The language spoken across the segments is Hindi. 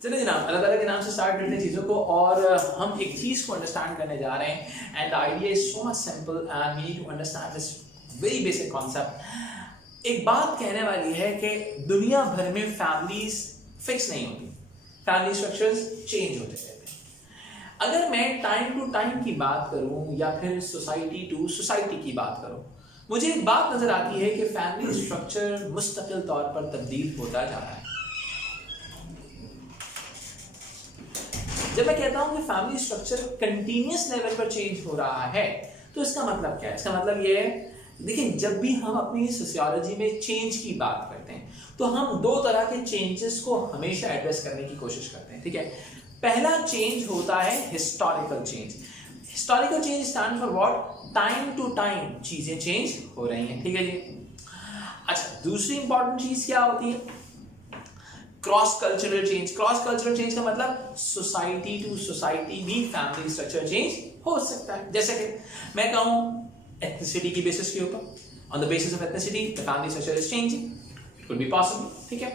चलिए जनाब, अल्लाह ताला के नाम से स्टार्ट करते हैं चीज़ों को, और हम एक चीज़ को अंडरस्टैंड करने जा रहे हैं। And the idea is so much simple and we need to understand this very basic concept. एक बात कहने वाली है कि दुनिया भर में फैमिलीज फिक्स नहीं होती, फैमिली स्ट्रक्चर्स चेंज होते रहते हैं। अगर मैं टाइम टू टाइम की बात करूं या फिर सोसाइटी टू सोसाइटी की बात करूं, मुझे एक बात नजर आती है कि फैमिली स्ट्रक्चर मुस्तकिल तौर पर तब्दील होता जा रहा है। जब मैं कहता हूं कि फैमिली स्ट्रक्चर कंटिन्यूअस लेवल पर चेंज हो रहा है, तो इसका मतलब क्या है? इसका मतलब ये है, देखिए, जब भी हम अपनी सोशियोलॉजी में चेंज की बात करते हैं तो हम दो तरह के चेंजेस को हमेशा एड्रेस करने की कोशिश करते हैं। ठीक है, पहला चेंज होता है historical change. Historical change stand for what? Time to time चीजें चेंज हो रही हैं। ठीक है जी। अच्छा, दूसरी इंपॉर्टेंट चीज क्या होती है? Cross cultural change. Cross cultural change का मतलब सोसाइटी टू सोसाइटी भी फैमिली स्ट्रक्चर चेंज हो सकता है। जैसे कि मैं कहूं एथनिसिटी की बेसिस के ऊपर, on the basis of ethnicity the family structure is changing, it could be possible. ठीक है,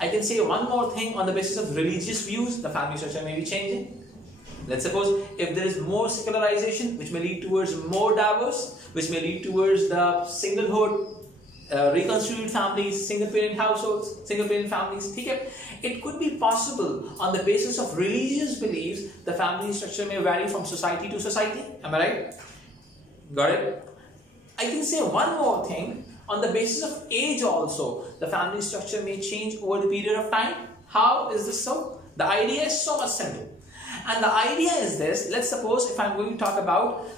I can say one more thing, on the basis of religious views the family structure may be changing. Let's suppose if there is more secularization, which may lead towards more diverse, which may lead towards the singlehood, reconstituted families, single parent households, single parent families. ठीक है, it could be possible on the basis of religious beliefs the family structure may vary from society to society. Am I right? Got it? I can say one more thing, on the basis of age also the family structure may change over the period of time. How is this so? The idea is so much simple. And the idea is this, let's suppose if I'm going to talk about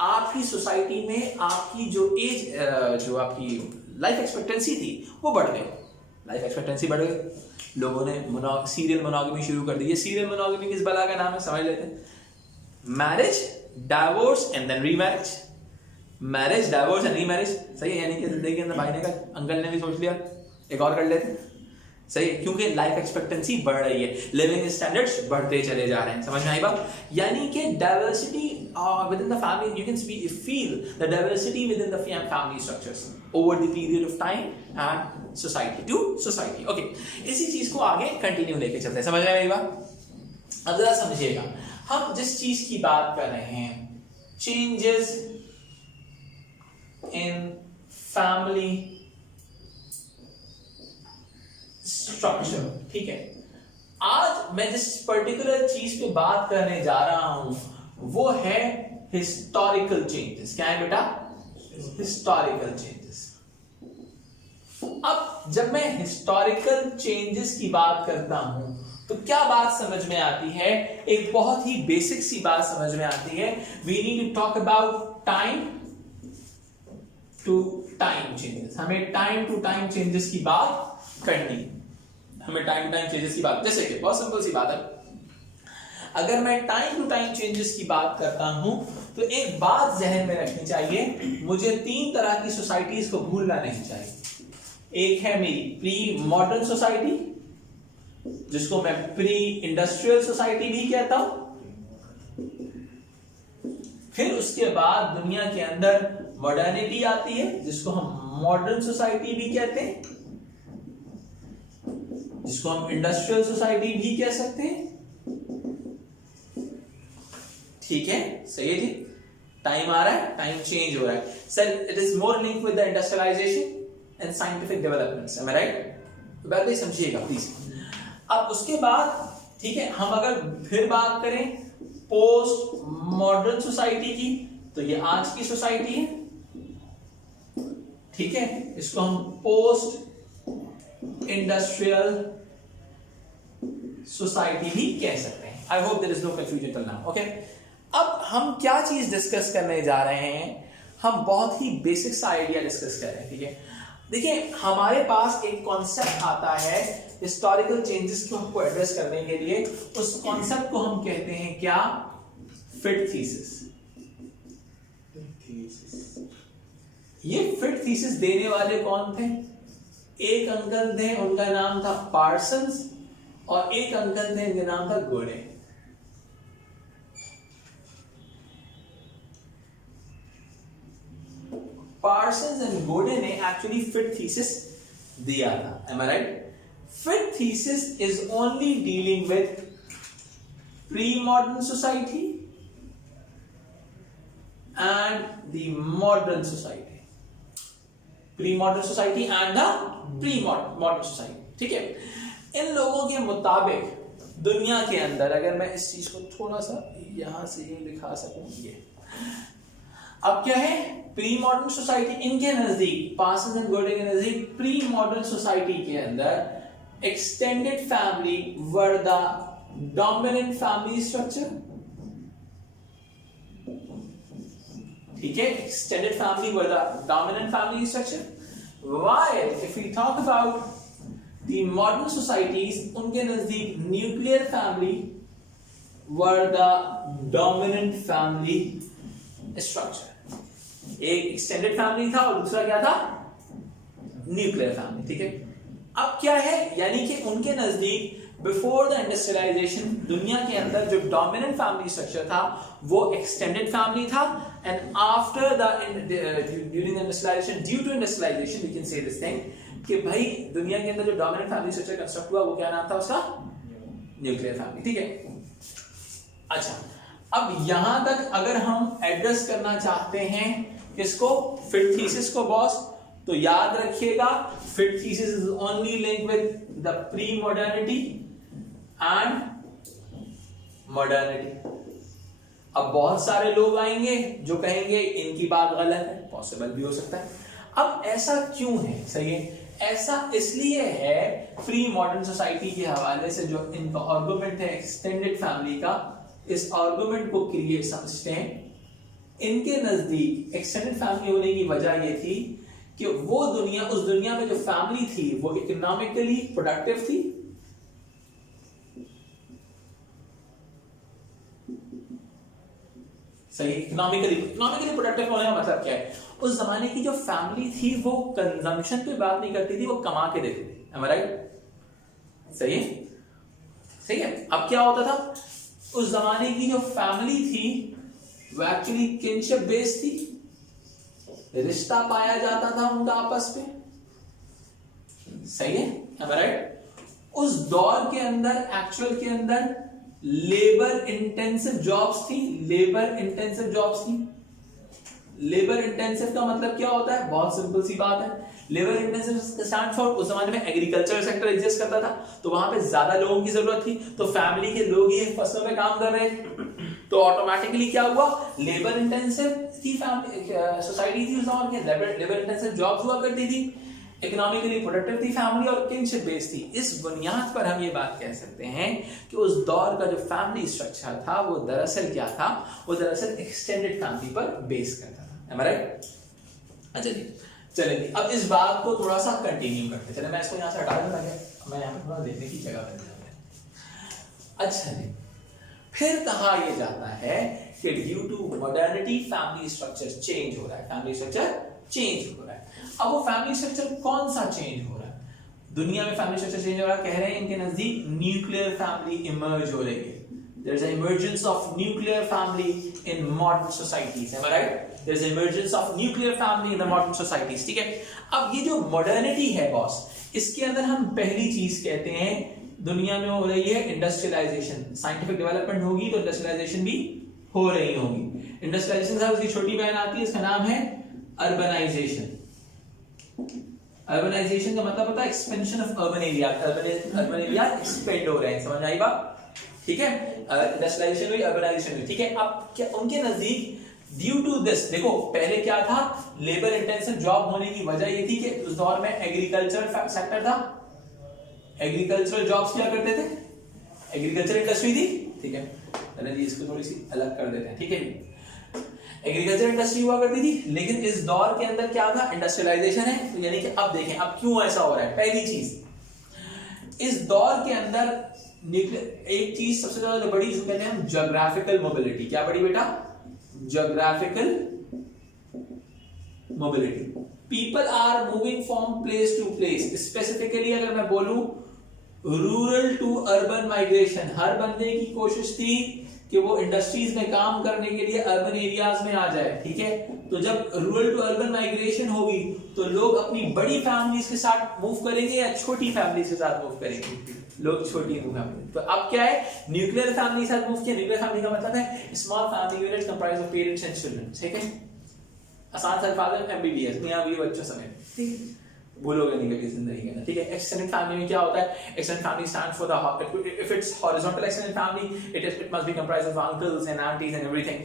आपकी सोसाइटी में आपकी जो एज, जो आपकी लाइफ एक्सपेक्टेंसी थी वो बढ़ गई। लाइफ एक्सपेक्टेंसी बढ़ गई, लोगों ने सीरियल मोनोगमी शुरू कर दी। ये सीरियल मोनोगमी किस बला का नाम है समझ लेते हैं? Marriage, divorce and then remarriage. Marriage, divorce and remarriage. सही है, यानी कि जिंदगी के अंदर भाई ने कहा, अंकल ने भी सोच लिया एक और कर लेते हैं। सही है, क्योंकि लाइफ एक्सपेक्टेंसी बढ़ रही है, लिविंग स्टैंडर्ड्स बढ़ते चले जा रहे हैं। समझ में आई बात? यानी कि diversity within the family, you can feel the diversity within the family structures over the period of time and society to society. Okay, इसी चीज को आगे कंटिन्यू लेके चलते हैं। समझ में आई मेरी बात? अब जरा समझिएगा, हम जिस चीज की बात कर रहे हैं, चेंजेस इन फैमिली स्ट्रक्चर। ठीक है, आज मैं जिस पर्टिकुलर चीज पे बात करने जा रहा हूं वो है हिस्टोरिकल चेंजेस। क्या है बेटा? Historical changes. अब जब मैं हिस्टोरिकल चेंजेस की बात करता हूं तो क्या बात समझ में आती है? एक बहुत ही बेसिक सी बात समझ में आती है। We need to talk about time to time changes. हमें टाइम टू टाइम चेंजेस की बात करनी है। हमें टाइम टू टाइम चेंजेस की बात, जैसे कि बहुत सिंपल सी बात है, अगर मैं टाइम टू टाइम चेंजेस की बात करता हूं तो एक बात जहन में रखनी चाहिए, मुझे तीन तरह की सोसाइटीज को भूलना नहीं चाहिए। एक है मेरी प्री मॉडर्न सोसाइटी, जिसको मैं प्री इंडस्ट्रियल सोसाइटी भी कहता हूं। फिर उसके बाद दुनिया के अंदर मॉडर्निटी आती है, जिसको हम मॉडर्न सोसाइटी भी कहते हैं, जिसको हम इंडस्ट्रियल सोसाइटी भी कह सकते हैं। ठीक है, सही है जी। टाइम आ रहा है, टाइम चेंज हो रहा है। Sir, it is more link with the industrialization and scientific developments. Am I right? बात भी समझिएगा प्लीज। अब उसके बाद, ठीक है, हम अगर फिर बात करें पोस्ट मॉडर्न सोसाइटी की, तो ये आज की सोसाइटी है। ठीक है, इसको हम पोस्ट इंडस्ट्रियल सोसाइटी भी कह सकते हैं। I hope there is no confusion till now. Okay, अब हम क्या चीज डिस्कस करने जा रहे हैं? हम बहुत ही बेसिक सा आइडिया डिस्कस कर रहे हैं। ठीक है, देखिए, हमारे पास एक कॉन्सेप्ट आता है हिस्टोरिकल चेंजेस को एड्रेस करने के लिए। उस कॉन्सेप्ट को हम कहते हैं क्या? Fit thesis. ये फिट थीसिस देने वाले कौन थे? एक अंकल थे, उनका नाम था पार्सन्स, और एक अंकल थे, उनका नाम था गोडे। पार्सन्स एंड गोडे ने एक्चुअली फिट थीसिस दिया था। Am I right? Fifth thesis is only dealing with pre-modern society and the modern society. Pre-modern society and the pre-modern society. ठीक है, इन लोगों के मुताबिक दुनिया के अंदर, अगर मैं इस चीज को थोड़ा सा यहां से ये दिखा सकूं, ये अब क्या है, प्री मॉडर्न सोसाइटी, इनके नजदीक, पासेस एंड गोडे के नजदीक, प्री मॉडर्न सोसाइटी के अंदर extended family were the dominant family structure. ठीक है, extended family were the dominant family structure. While if we talk about the modern societies, उनके नजदीक nuclear family were the dominant family structure. एक एक्सटेंडेड फैमिली था और दूसरा क्या था, न्यूक्लियर फैमिली. ठीक है, अब क्या है, यानी कि उनके नजदीक बिफोर द इंडस्ट्रियलाइजेशन दुनिया के अंदर जो डोमिनेंट फैमिली स्ट्रक्चर था वो एक्सटेंडेड फैमिली था, and after the during industrialization, due to industrialization we can say this thing कि भाई दुनिया के अंदर जो डोमिनेंट फैमिली स्ट्रक्चर कंस्ट्रक्ट हुआ वो क्या नाम था उसका, न्यूक्लियर फैमिली. ठीक है, अच्छा, अब यहां तक अगर हम एड्रेस करना चाहते हैं किसको, फिफ्थ थीसिस को बॉस, तो याद रखिएगा fifth thesis is only link with the pre modernity and modernity. अब बहुत सारे लोग आएंगे जो कहेंगे इनकी बात गलत है, पॉसिबल भी हो सकता है. अब ऐसा क्यों है, सही है, ऐसा इसलिए है प्री मॉडर्न सोसाइटी के हवाले से जो इनका आर्गुमेंट है एक्सटेंडेड फैमिली का, इस आर्गुमेंट को क्रिएट समझते हैं. इनके नजदीक एक्सटेंडेड फैमिली होने की वजह यह थी कि वो दुनिया, उस दुनिया में जो फैमिली थी वो इकोनॉमिकली प्रोडक्टिव थी, सही, इकोनॉमिकली प्रोडक्टिव होने का मतलब क्या है, उस जमाने की जो फैमिली थी वो कंजम्पशन पे बात नहीं करती थी, वो कमा के देती थी. am I right? सही है, सही है. अब क्या होता था, उस जमाने की जो फैमिली थी वो एक्चुअली किनशिप बेस्ड थी, रिश्ता पाया जाता था उनका आपस में, सही है, am I right? उस दौर के अंदर एक्चुअल के अंदर लेबर इंटेंसिव जॉब्स थी, लेबर इंटेंसिव जॉब्स थी. लेबर इंटेंसिव का मतलब क्या होता है, बहुत सिंपल सी बात है, लेबर इंटेंसिव स्टैंड फॉर, उस जमाने में एग्रीकल्चर सेक्टर एग्जिस्ट करता था, तो वहां पे ज्यादा लोगों की जरूरत थी, तो फैमिली के लोग ही फसलों में काम कर रहे थे, तो ऑटोमेटिकली क्या हुआ, लेबर इंटेंसिव थी फैमिली सोसाइटी थी उस दौर के, लेबर इंटेंसिव जॉब्स हुआ करती थी, इकोनॉमिकली प्रोडक्टिव थी फैमिली और किनशिप बेस्ड थी. इस बुनियाद पर हम ये बात कह सकते हैं कि उस दौर का जो फैमिली स्ट्रक्चर था वो दरअसल क्या था, वो दरअसल एक्सटेंडेड फैमिली पर बेस करता था. am I right? अच्छा जी, चलिए अब इस बात को थोड़ा सा कंटिन्यू करते चले. मैं इसको यहाँ से हटा दूंगा, मैं यहाँ पे थोड़ा देखने की जगह बन जाता है. अच्छा जी, फिर कहा यह जाता है कि due to modernity family structure change हो रहा है, फैमिली स्ट्रक्चर चेंज हो रहा है. अब वो फैमिली स्ट्रक्चर कौन सा चेंज हो रहा है, दुनिया में फैमिली स्ट्रक्चर चेंज हो रहा है, कह रहे हैं इनके नजदीक न्यूक्लियर फैमिली इमर्ज हो रही है. There is an emergence of nuclear family in modern societies. Am I right? There is an emergence of nuclear family in the modern societies. ठीक है, अब ये जो मॉडर्निटी है बॉस, इसके अंदर हम पहली चीज कहते हैं दुनिया में हो रही है इंडस्ट्रियलाइजेशन. साइंटिफिक डेवलपमेंट होगी तो इंडस्ट्रियलाइजेशन भी हो रही होगी. इंडस्ट्रियलाइजेशन से उसकी छोटी बहन आती है, इसका नाम है अर्बनाइजेशन. अर्बनाइजेशन का मतलब होता है expansion of urban area. Urban area expand हो रहे हैं, समझ आई बात? ठीक है, इंडस्ट्रियलाइजेशन हुई, अर्बनाइजेशन हुई. ठीक है, अब क्या उनके नजदीक ड्यू टू दिस, देखो पहले क्या था, लेबर इंटेंसिव जॉब होने की वजह ये थी कि उस दौर में एग्रीकल्चर सेक्टर था, एग्रीकल्चरल जॉब्स क्या करते थे, एग्रीकल्चर इंडस्ट्री थी. ठीक है, चलिए जी इसको थोड़ी सी अलग कर देते हैं. ठीक है, एग्रीकल्चर इंडस्ट्री हुआ करती थी, लेकिन इस दौर के अंदर क्या था, इंडस्ट्रियलाइजेशन है. तो यानी कि अब देखें अब क्यों ऐसा हो रहा है. पहली चीज, इस दौर के अंदर एक चीज सबसे ज्यादा जो बड़ी जिसको कहते हैं हम ज्योग्राफिकल मोबिलिटी. क्या बड़ी बेटा, geographical mobility. People are moving from place to place. Specifically अगर मैं बोलूं रूरल टू अर्बन माइग्रेशन, हर बंदे की कोशिश थी कि वो इंडस्ट्रीज में काम करने के लिए अर्बन एरियाज में आ जाए, ठीक है। तो जब रूरल टू अर्बन माइग्रेशन होगी तो लोग अपनी बड़ी फैमिलीज के साथ मूव करेंगे या छोटी फैमिलीज के साथ मूव करेंगे? लोग छोटी फैमिली। तो अब क्या है, न्यूक्लियर फैमिली के साथ मूव किया। न्यूक्लियर फैमिली का मतलब है small family unit comprise of parents and children, ठीक है। आसान सा अल्फाज है एमबीबीएस, मियां बीवी बच्चों समेत, ठीक है, भूलोगे नहीं कभी जिंदगी में, ठीक है। एक्सटेंडेड फैमिली में क्या होता है, extended family stands for the, if it's horizontal extended family it must be comprised of uncles and aunties and everything.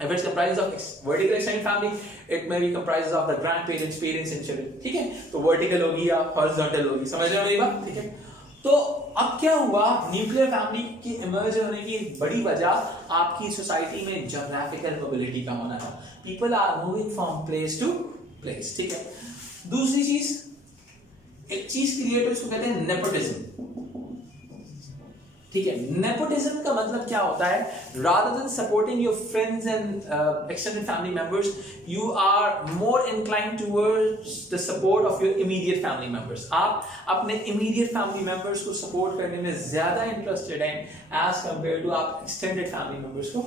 If it's comprised of vertical extended family, it may be comprised of the grandparents, parents and children, ठीक है। तो vertical होगी या horizontal होगी, समझ रहे हो मेरी बात, ठीक है। तो अब क्या हुआ, न्यूक्लियर फैमिली के इमर्ज होने की एक बड़ी वजह आपकी सोसाइटी में ज्योग्राफिकल मोबिलिटी का होना था। People are moving from place to place, ठीक है। दूसरी चीज, एक चीज क्रिएट हो, इसको कहते हैं नेपोटिज्म, ठीक है। नेपोटिज्म का मतलब क्या होता है, rather than supporting your friends and extended family members, you are more inclined towards the support of your immediate family members. आप अपने immediate family members को support करने में ज्यादा interested हैं as compared to आप extended family members को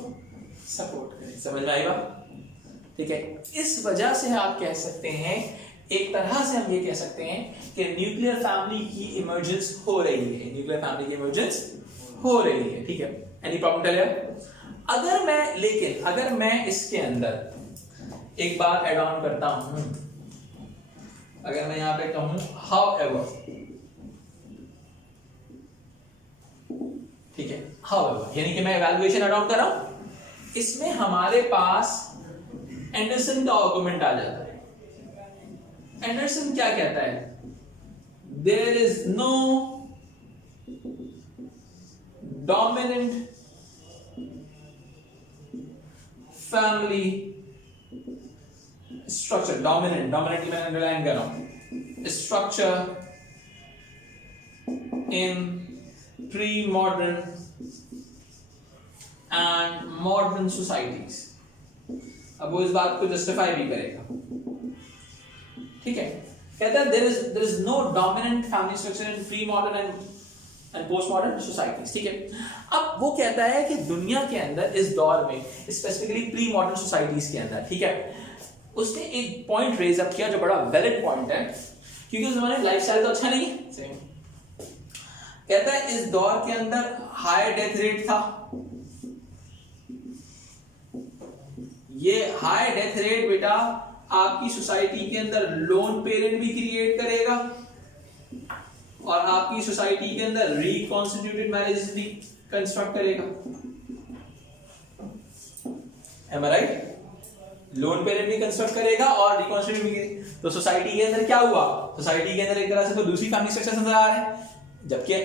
support करें। समझ में आई बात, ठीक है। इस वजह से आप कह सकते हैं, एक तरह से हम ये कह सकते हैं कि न्यूक्लियर फैमिली की इमर्जेंस हो रही है, न्यूक्लियर फैमिली की इमर्जेंस हो रही है, ठीक है। Any problem tell? अगर मैं इसके अंदर एक बार ऐड ऑन करता हूं, अगर मैं यहां पे कहूं however, ठीक है, however यानी कि मैं इवैल्यूएशन ऐड ऑन कर रहा हूं, इसमें हमारे पास एंडरसन का आर्गुमेंट आ जाता है। एंडरसन क्या कहता है, there is no dominant family structure, dominant की मैं अंडरलाइन कर रहा हूं, structure in pre-modern and modern societies। अब वो इस बात को जस्टिफाई भी करेगा, ठीक है। कहता है there is no dominant family structure in pre-modern and post-modern societies, ठीक है। अब वो कहता है कि दुनिया के अंदर इस दौर में, स्पेसिफिकली प्री-मॉडर्न सोसाइटीज के अंदर, ठीक है, उसने एक पॉइंट रेज अप किया जो बड़ा वैलिड पॉइंट है, क्योंकि उस जमाने लाइफस्टाइल तो अच्छा नहीं है। कहता है इस दौर के अंदर हाई डेथ रेट था, ये हाई डेथ रेट बेटा आपकी सोसाइटी के अंदर लोन पेरेंट भी क्रिएट करेगा और आपकी सोसाइटी के अंदर रिकॉन्स्टिट्यूटेड मैरिजेस भी कंस्ट्रक्ट करेगा। Am I right? Loan parent भी कंस्ट्रक्ट करेगा और रिकॉन्स्टिट्यूट भी। तो सोसाइटी के अंदर क्या हुआ, सोसाइटी के अंदर एक तरह से तो दूसरी फैमिली स्ट्रक्चर नजर आ रहे हैं, जबकि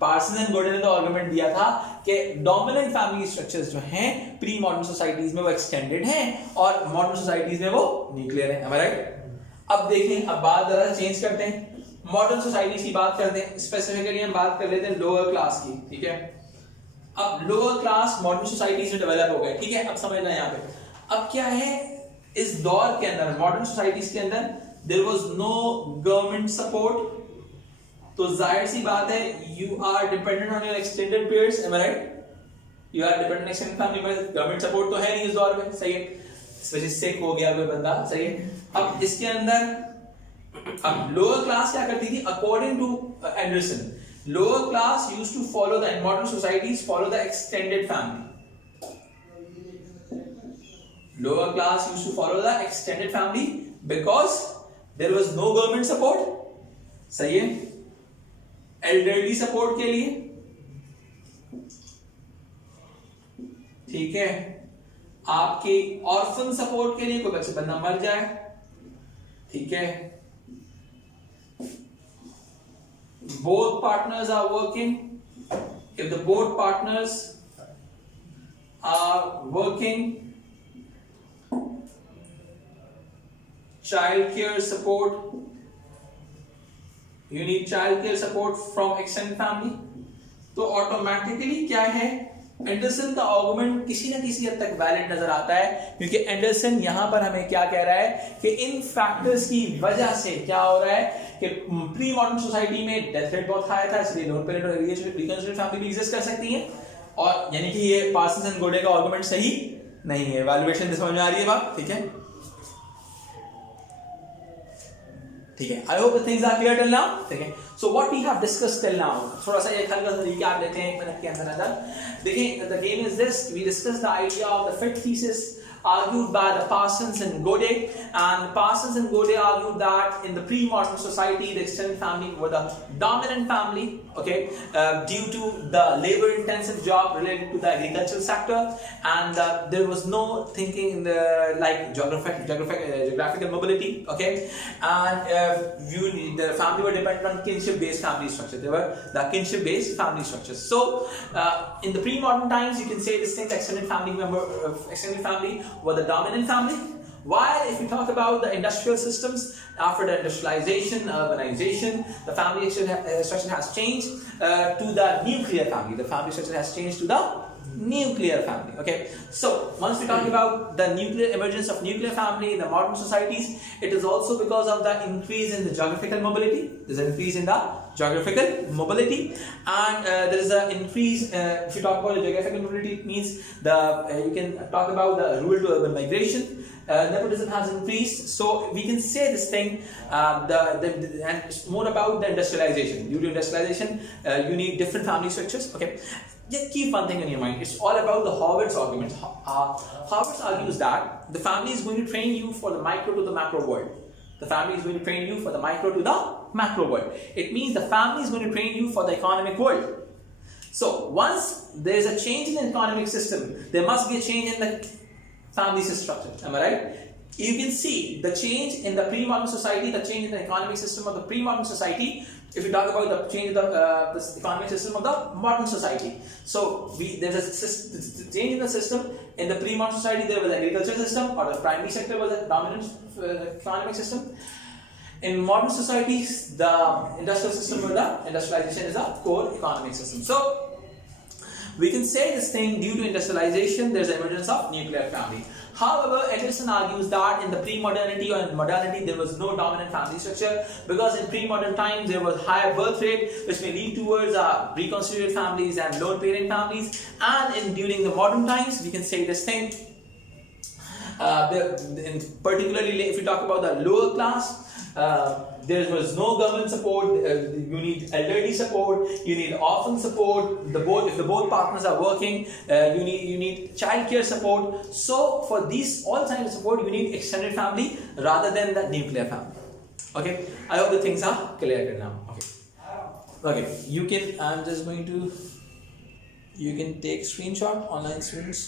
पार्सन एंड गॉर्डन ने तो आर्गुमेंट दिया था कि डोमिनेंट फैमिली स्ट्रक्चर्स जो हैं प्री मॉडर्न सोसाइटीज में वो एक्सटेंडेड हैं और मॉडर्न सोसाइटीज में वो न्यूक्लियर है। Am I right? अब देखें, अब बात जरा चेंज करते हैं, मॉडर्न सोसाइटीज की बात करते हैं, स्पेसिफिकली हम बात कर लेते हैं लोअर क्लास की, ठीक है। अब लोअर क्लास मॉडर्न सोसाइटीज में डेवलप हो गए, ठीक है। अब समझना यहाँ पे अब क्या है, इस दौर के अंदर मॉडर्न सोसाइटीज के अंदर there was no government support, तो जाहिर सी बात है you are dependent on your extended pairs. Am I right? You are dependent extended family में, गवर्नमेंट सपोर्ट तो है नहीं इस दौर में, सही है। इस वजह से सिक हो गया कोई बंदा, सही है। अब इसके अंदर अब लोअर क्लास क्या करती थी, according to Anderson, lower class used to follow the, in modern societies follow the extended family. Lower class used to follow the extended family because there was no government support, सही है। एल्डरली सपोर्ट के लिए, ठीक है, आपके ऑर्फन सपोर्ट के लिए, कोई बच्चे बंदा मर जाए, ठीक है, both partners are working, if the both partners are working, child care support, you need child care support from extended family, तो ऑटोमेटिकली क्या है, एंडरसन का आर्गुमेंट किसी ना किसी हद तक वैलिड नजर आता है, क्योंकि एंडरसन यहां पर हमें क्या कह रहा है कि इन फैक्टर्स की वजह से क्या हो रहा है कि प्री मॉडर्न सोसाइटी में डेथ रेट बहुत हाई था, इसलिए लोन पेरेंट और रिकंस्ट्रक्टेड फैमिली भी एग्जिस्ट कर सकती है। और यानी कि ये पार्सन्स एंड गोडे का आर्गुमेंट सही नहीं है। वैल्यूएशन समझ में आ रही है बात? ठीक है, ठीक है। I hope things are clear till now. ठीक है, so what we have discussed till now, थोड़ा सा एक हल्का सा रिकैप लेते हैं 1 मिनट के अंदर। देखिए, the game is this, we discussed the idea of the fit thesis argued by the Parsons and Godet, and Parsons and Godet argued that in the pre-modern society the extended family were the dominant family, okay, due to the labor-intensive job related to the agricultural sector, and there was no thinking in the like geographical mobility, okay, and the family were dependent on kinship-based family structure. They were the kinship-based family structures. So in the pre-modern times, you can say this thing: the extended family were the dominant family. While if we talk about the industrial systems, after the industrialization, urbanization, the family structure has changed to the nuclear family. The family structure has changed to the nuclear family. Okay, so once we talk about the emergence of nuclear family in the modern societies, it is also because of the increase in the geographical mobility. There's an increase in the geographical mobility, and there is an increase. If you talk about the geographical mobility, it means you can talk about the rural to urban migration. Nepotism has increased, so we can say this thing. And it's more about the industrialization. Due to industrialization, you need different family structures. Okay. Just keep one thing in your mind. It's all about the Howard's argument. Howard argues that the family is going to train you for the micro to the macro world. The family is going to train you for the micro to the macro world. It means the family is going to train you for the economic world. So once there is a change in the economic system, there must be a change in the family structure. Am I right? You can see the change in the pre-modern society, the change in the economic system of the pre-modern society. If we talk about the change in the economic system of the modern society, so there's a change in the system. In the pre-modern society, there was an agricultural system, or the primary sector was a dominant economic system. In modern societies, the industrial system or the industrialization is a core economic system. So we can say this thing: due to industrialization, there's the emergence of nuclear family. However, Ederson argues that in the pre-modernity or in modernity, there was no dominant family structure, because in pre-modern times there was higher birth rate, which may lead towards reconstituted families and lone parent families. And during the modern times, we can say this thing. Particularly, if we talk about the lower class, there was no government support. You need elderly support. You need orphan support. If the both partners are working, you need child care support. So for these all kinds of support, you need extended family rather than the nuclear family. Okay, I hope the things are clear now. Okay, you can. I'm just going to. You can take screenshot, online screens.